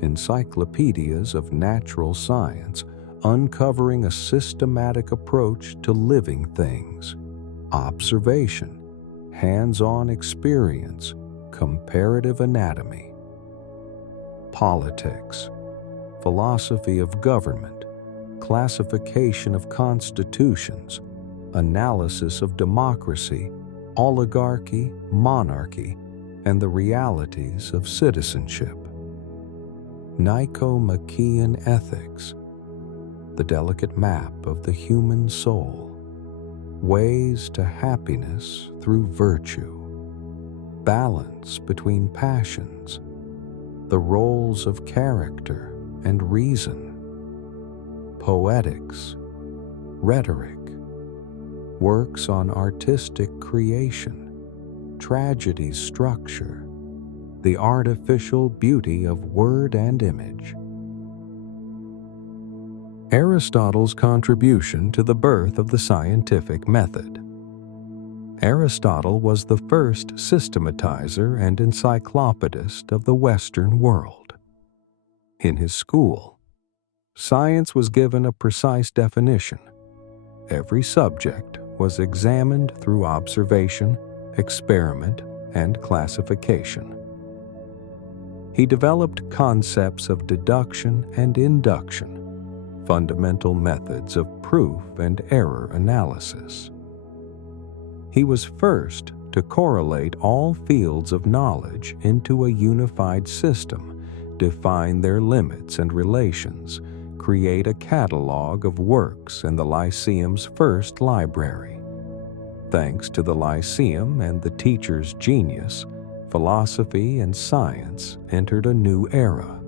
Encyclopedias of natural science, uncovering a systematic approach to living things. Observation, hands-on experience, comparative anatomy. Politics, philosophy of government, classification of constitutions, analysis of democracy, oligarchy, monarchy, and the realities of citizenship. Nicomachean ethics, the delicate map of the human soul, ways to happiness through virtue, balance between passions, the roles of character and reason. Poetics, rhetoric, works on artistic creation, tragedy's structure, the artificial beauty of word and image. Aristotle's contribution to the birth of the scientific method. Aristotle was the first systematizer and encyclopedist of the Western world. In his school, science was given a precise definition. Every subject was examined through observation, experiment, and classification. He developed concepts of deduction and induction, fundamental methods of proof and error analysis. He was first to correlate all fields of knowledge into a unified system, define their limits and relations, create a catalog of works in the Lyceum's first library. Thanks to the Lyceum and the teacher's genius, philosophy and science entered a new era,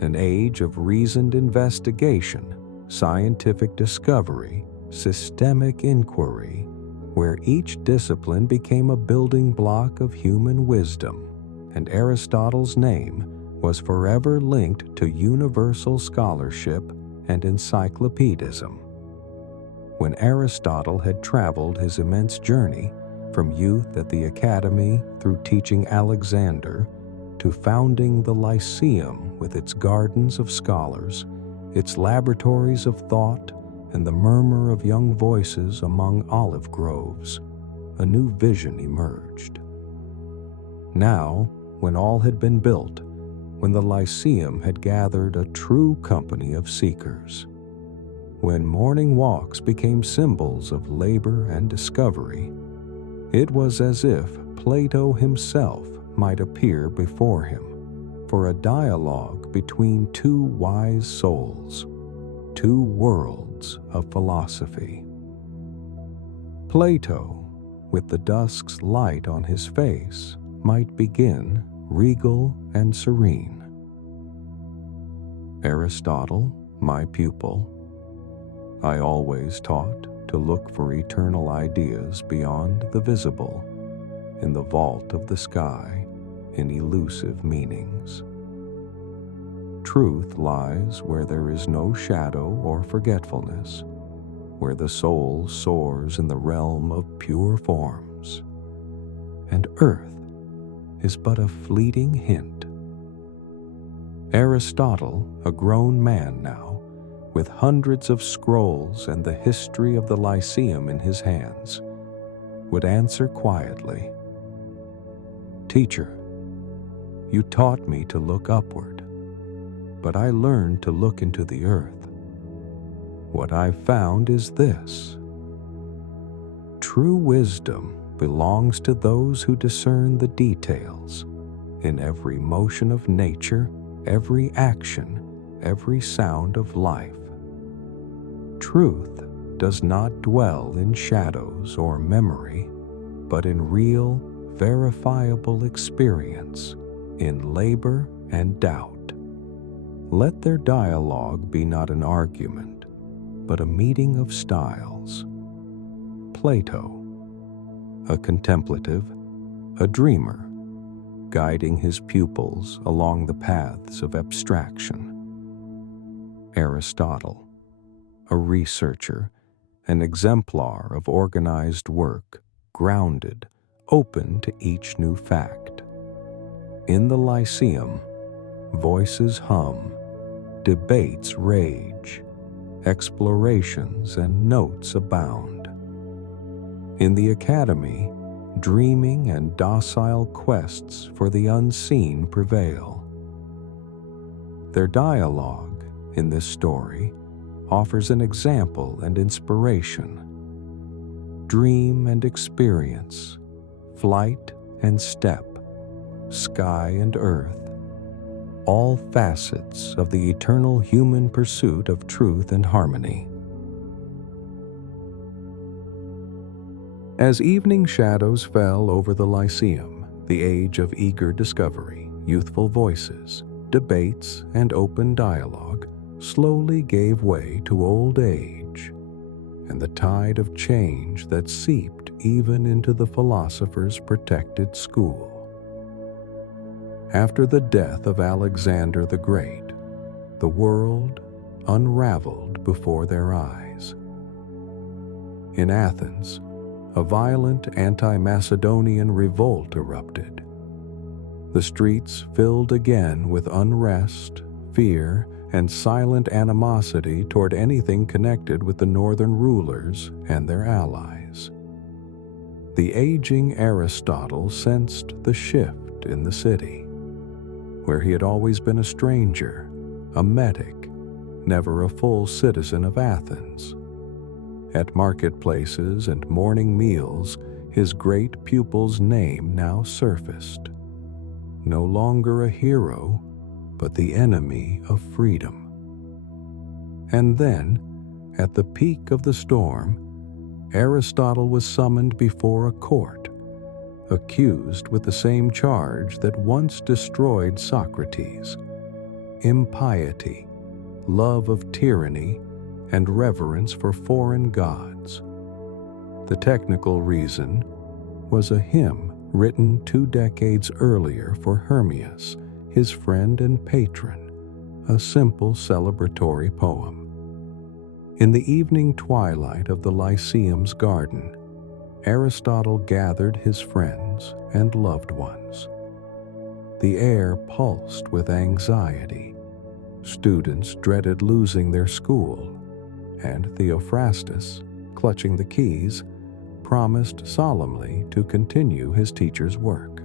an age of reasoned investigation, scientific discovery, systemic inquiry, where each discipline became a building block of human wisdom, and Aristotle's name was forever linked to universal scholarship and encyclopedism. when Aristotle had traveled his immense journey from youth at the academy through teaching Alexander to founding the Lyceum with its gardens of scholars, its laboratories of thought, and the murmur of young voices among olive groves, a new vision emerged. Now, when all had been built, when the Lyceum had gathered a true company of seekers, when morning walks became symbols of labor and discovery, it was as if Plato himself might appear before him for a dialogue between two wise souls, two worlds of philosophy. Plato, with the dusk's light on his face, might begin regal and serene. Aristotle, my pupil, I always taught to look for eternal ideas beyond the visible, in the vault of the sky, in elusive meanings. Truth lies where there is no shadow or forgetfulness, where the soul soars in the realm of pure forms, and earth is but a fleeting hint. Aristotle, a grown man now, with hundreds of scrolls and the history of the Lyceum in his hands, would answer quietly, "Teacher, you taught me to look upward, but I learned to look into the earth. What I've found is this: true wisdom belongs to those who discern the details in every motion of nature, every action, every sound of life. Truth does not dwell in shadows or memory, but in real, verifiable experience, in labor and doubt. Let their dialogue be not an argument, but a meeting of styles. Plato, a contemplative, a dreamer, guiding his pupils along the paths of abstraction. Aristotle, a researcher, an exemplar of organized work, grounded, open to each new fact. In the Lyceum, voices hum, debates rage, explorations and notes abound. In the academy, dreaming and docile quests for the unseen prevail. Their dialogue in this story offers an example and inspiration. Dream and experience, flight and step, sky and earth, all facets of the eternal human pursuit of truth and harmony. As evening shadows fell over the Lyceum, the age of eager discovery, youthful voices, debates, and open dialogue slowly gave way to old age, and the tide of change that seeped even into the philosopher's protected school. After the death of Alexander the Great, the world unraveled before their eyes. In Athens, a violent anti-Macedonian revolt erupted. The streets filled again with unrest, fear, and silent animosity toward anything connected with the northern rulers and their allies. The aging Aristotle sensed the shift in the city, where he had always been a stranger, a metic, never a full citizen of Athens. At marketplaces and morning meals, his great pupil's name now surfaced. No longer a hero, but the enemy of freedom. And then, at the peak of the storm, Aristotle was summoned before a court, accused with the same charge that once destroyed Socrates: impiety, love of tyranny, and reverence for foreign gods. The technical reason was a hymn written 2 decades earlier for Hermias, his friend and patron, a simple celebratory poem. In the evening twilight of the Lyceum's garden, Aristotle gathered his friends and loved ones. The air pulsed with anxiety. Students dreaded losing their school, and Theophrastus, clutching the keys, promised solemnly to continue his teacher's work.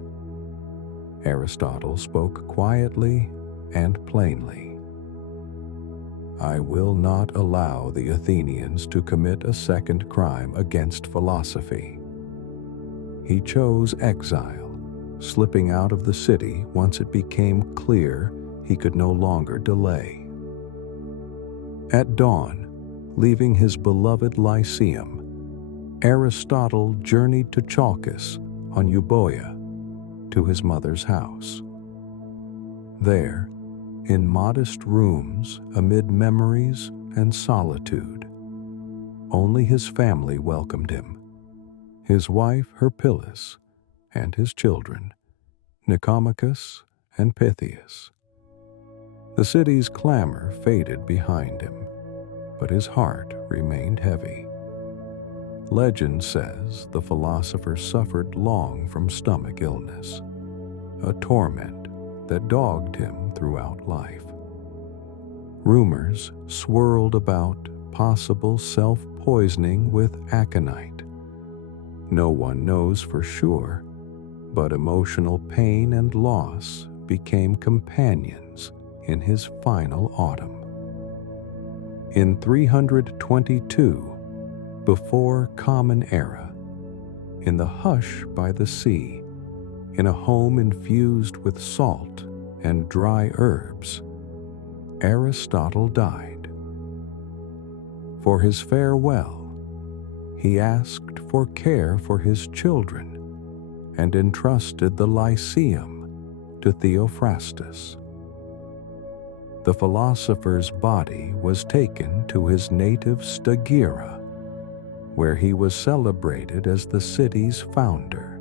Aristotle spoke quietly and plainly. "I will not allow the Athenians to commit a second crime against philosophy." He chose exile, slipping out of the city once it became clear he could no longer delay. At dawn, leaving his beloved Lyceum, Aristotle journeyed to Chalcis on Euboea, to his mother's house. There, in modest rooms amid memories and solitude, only his family welcomed him, his wife Herpyllis, and his children, Nicomachus and Pythias. The city's clamor faded behind him, but his heart remained heavy. Legend says the philosopher suffered long from stomach illness, a torment that dogged him throughout life. Rumors swirled about possible self-poisoning with aconite. No one knows for sure, but emotional pain and loss became companions in his final autumn. In 322, before Common Era, in the hush by the sea, in a home infused with salt and dry herbs, Aristotle died. For his farewell, he asked for care for his children and entrusted the Lyceum to Theophrastus. The philosopher's body was taken to his native Stagira, where he was celebrated as the city's founder.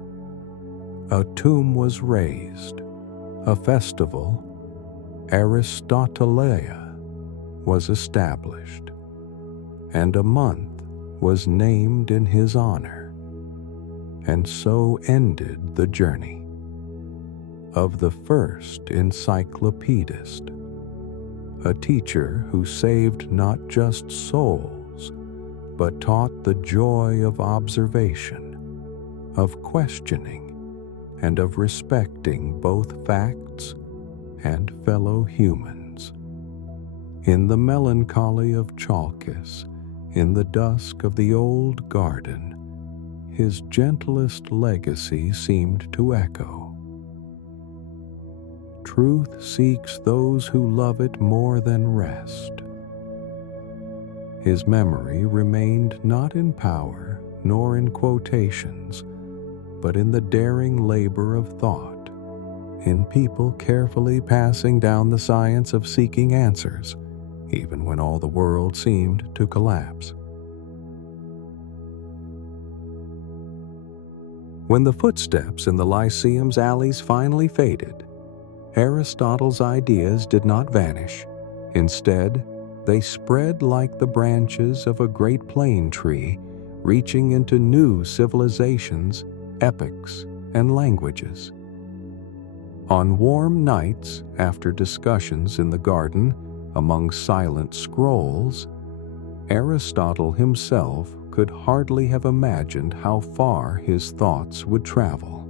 A tomb was raised, a festival, Aristotleia, was established, and a month was named in his honor. And so ended the journey of the first encyclopedist, a teacher who saved not just souls, but taught the joy of observation, of questioning, and of respecting both facts and fellow humans. In the melancholy of Chalcis, in the dusk of the old garden, his gentlest legacy seemed to echo. Truth seeks those who love it more than rest. His memory remained not in power nor in quotations, but in the daring labor of thought, in people carefully passing down the science of seeking answers, even when all the world seemed to collapse. When the footsteps in the Lyceum's alleys finally faded, Aristotle's ideas did not vanish. Instead, they spread like the branches of a great plane tree, reaching into new civilizations, epochs, and languages. On warm nights, after discussions in the garden among silent scrolls, Aristotle himself could hardly have imagined how far his thoughts would travel,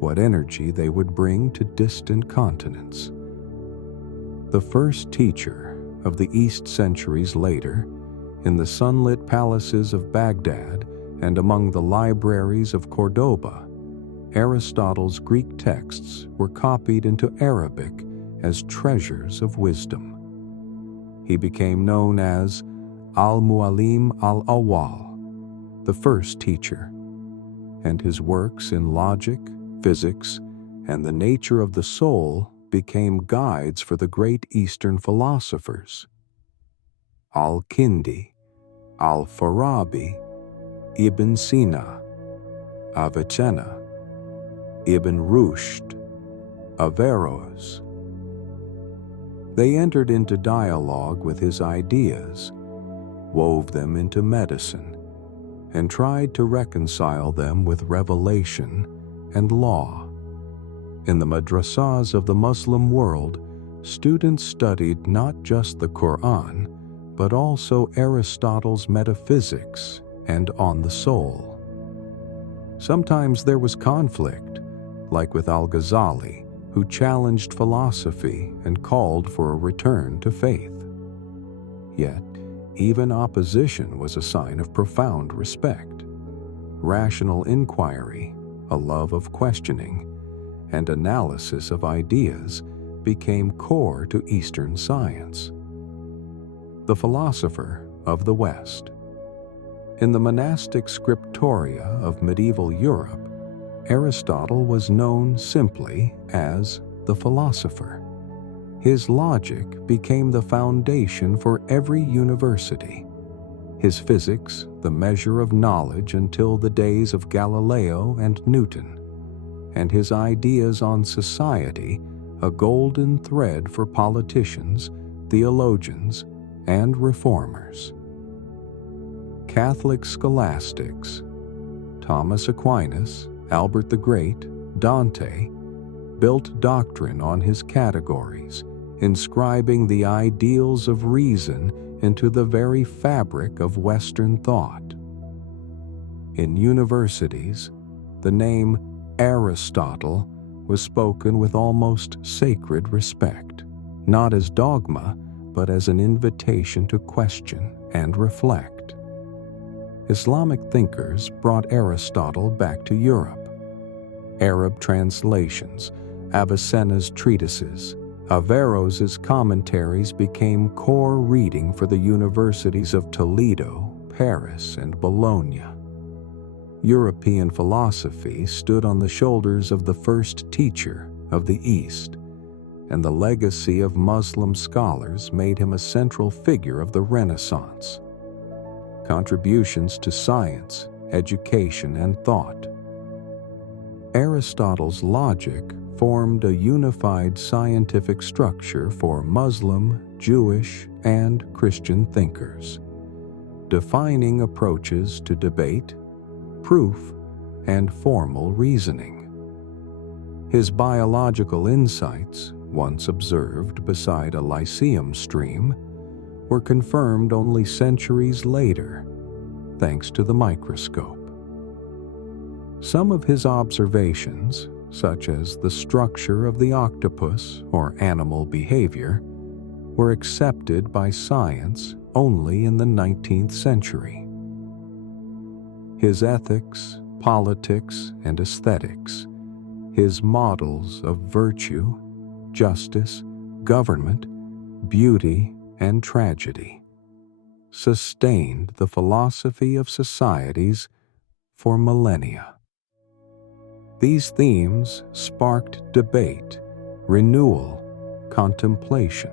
what energy they would bring to distant continents. The first teacher of the East centuries later, in the sunlit palaces of Baghdad and among the libraries of Cordoba, Aristotle's Greek texts were copied into Arabic as treasures of wisdom. He became known as Al-Mu'allim al-Awwal, the first teacher, and his works in logic, physics, and the nature of the soul became guides for the great Eastern philosophers. Al-Kindi, Al-Farabi, Ibn Sina, Avicenna, Ibn Rushd, Averroes. They entered into dialogue with his ideas, wove them into medicine, and tried to reconcile them with revelation and law. In the madrasas of the Muslim world, students studied not just the Quran, but also Aristotle's metaphysics and on the soul. Sometimes there was conflict, like with Al-Ghazali, who challenged philosophy and called for a return to faith. Yet, even opposition was a sign of profound respect. Rational inquiry, a love of questioning, and analysis of ideas became core to Eastern science. The philosopher of the West. In the monastic scriptoria of medieval Europe, Aristotle was known simply as the philosopher. His logic became the foundation for every university. His physics, the measure of knowledge until the days of Galileo and Newton, and his ideas on society, a golden thread for politicians, theologians, and reformers. Catholic scholastics, Thomas Aquinas, Albert the Great, Dante, built doctrine on his categories, inscribing the ideals of reason into the very fabric of Western thought. In universities, the name Aristotle was spoken with almost sacred respect, not as dogma, but as an invitation to question and reflect. Islamic thinkers brought Aristotle back to Europe. Arab translations, Avicenna's treatises, Averroes's commentaries became core reading for the universities of Toledo, Paris, and Bologna. European philosophy stood on the shoulders of the first teacher of the East, and the legacy of Muslim scholars made him a central figure of the Renaissance. Contributions to science, education, and thought. Aristotle's logic formed a unified scientific structure for Muslim, Jewish, and Christian thinkers, defining approaches to debate, proof, and formal reasoning. His biological insights, once observed beside a Lyceum stream, were confirmed only centuries later, thanks to the microscope. Some of his observations, such as the structure of the octopus or animal behavior, were accepted by science only in the 19th century. His ethics, politics, and aesthetics, his models of virtue, justice, government, beauty, and tragedy, sustained the philosophy of societies for millennia. These themes sparked debate, renewal, contemplation,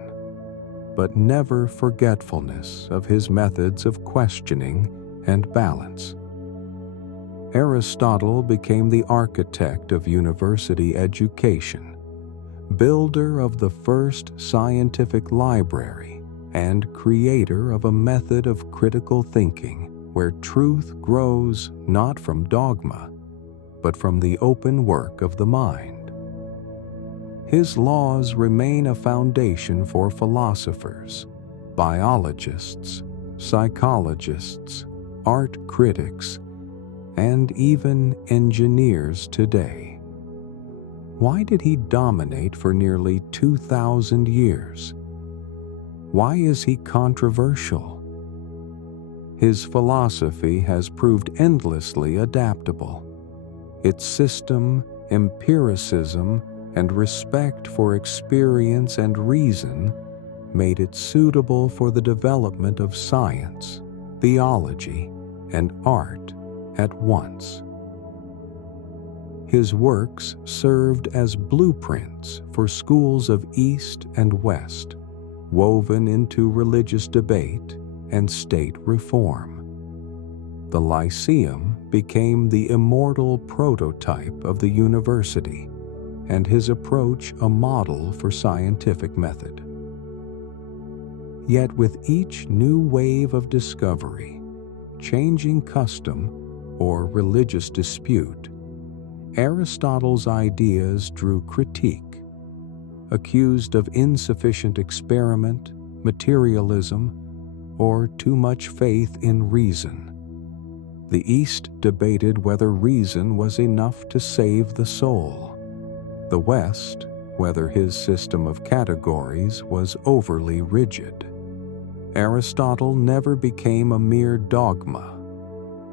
but never forgetfulness of his methods of questioning and balance. Aristotle became the architect of university education, builder of the first scientific library, and creator of a method of critical thinking where truth grows not from dogma, but from the open work of the mind. His laws remain a foundation for philosophers, biologists, psychologists, art critics, and even engineers today. Why did he dominate for nearly 2,000 years? Why is he controversial? His philosophy has proved endlessly adaptable. Its system, empiricism, and respect for experience and reason made it suitable for the development of science, theology, and art at once. His works served as blueprints for schools of East and West, woven into religious debate and state reform. The Lyceum became the immortal prototype of the university, and his approach a model for scientific method. Yet with each new wave of discovery, changing custom, or religious dispute, Aristotle's ideas drew critique, accused of insufficient experiment, materialism, or too much faith in reason. The East debated whether reason was enough to save the soul. The West, whether his system of categories was overly rigid. Aristotle never became a mere dogma.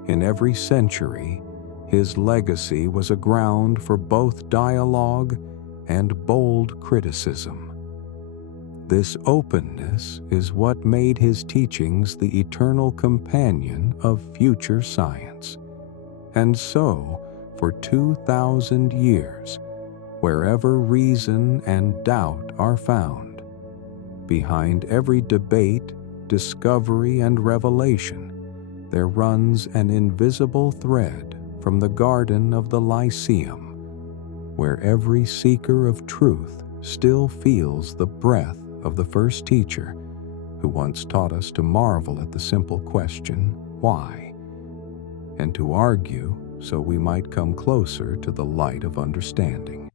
In every century, his legacy was a ground for both dialogue and bold criticism. This openness is what made his teachings the eternal companion of future science. And so, for 2,000 years, wherever reason and doubt are found, behind every debate, discovery, and revelation, there runs an invisible thread from the Garden of the Lyceum, where every seeker of truth still feels the breath of the first teacher who once taught us to marvel at the simple question, why? And to argue so we might come closer to the light of understanding.